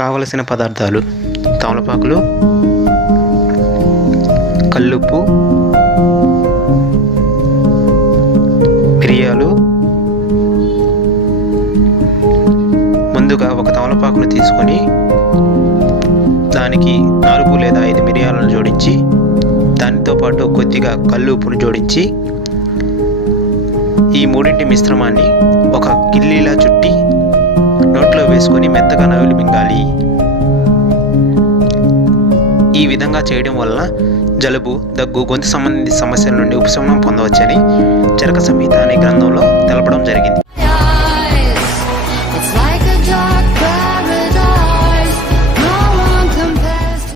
కావలసిన పదార్థాలు: తమలపాకులు, కల్లుప్పు, మిరియాలు. ముందుగా ఒక తమలపాకును తీసుకొని దానికి 4 లేదా 5 మిరియాలను జోడించి దానితో పాటు కొద్దిగా కల్లుప్పును జోడించి ఈ మూడింటి మిశ్రమాన్ని ఒక కిల్లీలా చుట్టి నోట్లో వేసుకొని మెత్తగా నవిలి మింగాలి. ఈ విధంగా చేయడం వలన జలుబు, దగ్గు, గొంతు సంబంధిత సమస్యల నుండి ఉపశమనం పొందవచ్చని చరక సంహిత అనే గ్రంథంలో తెలపడం జరిగింది.